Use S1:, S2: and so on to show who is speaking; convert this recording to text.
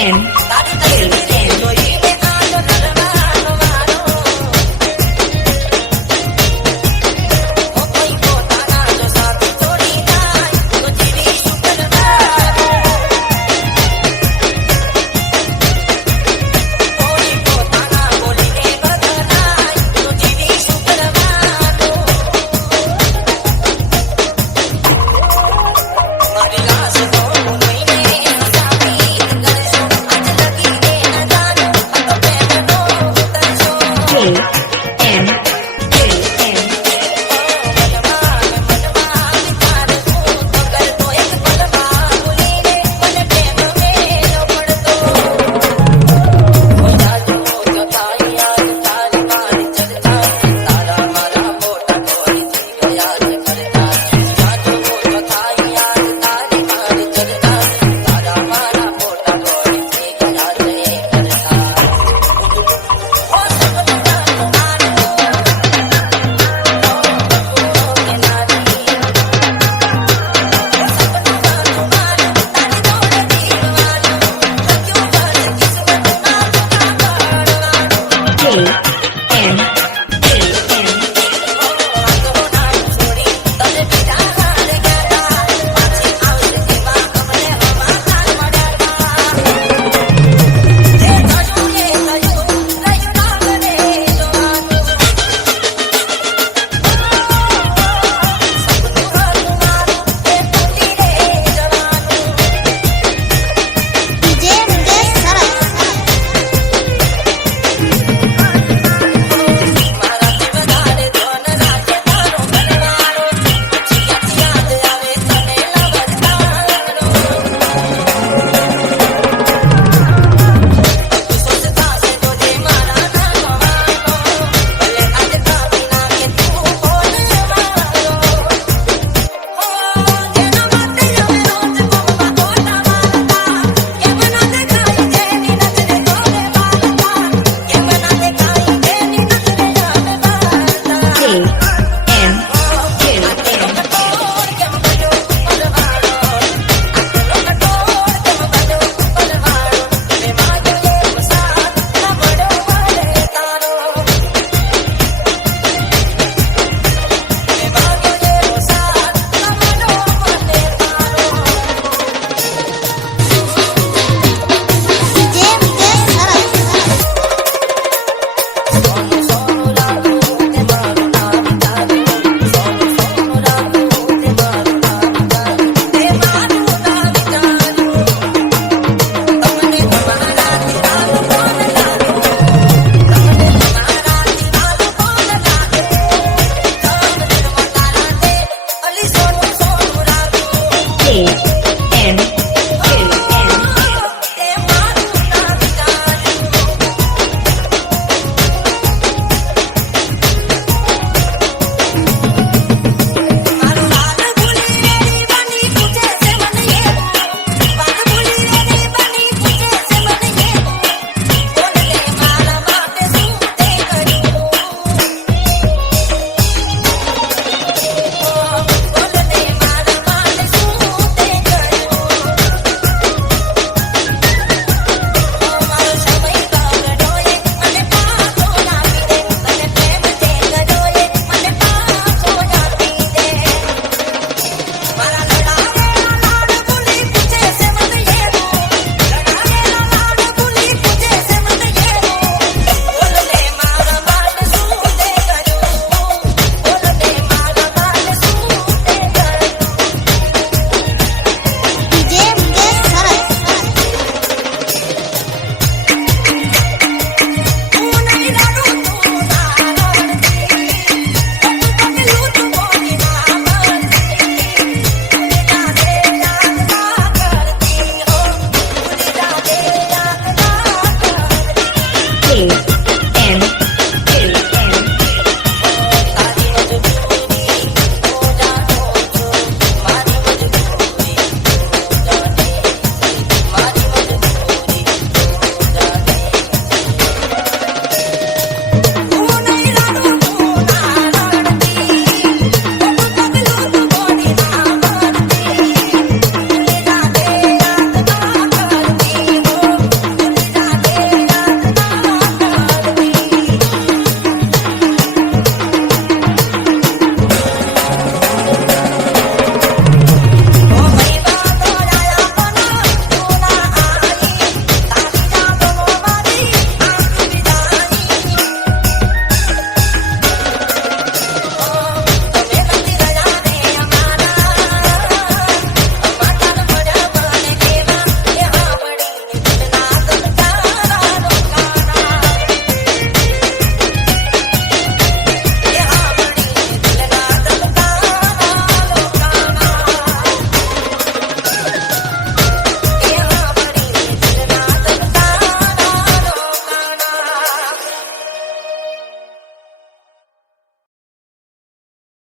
S1: and Hey!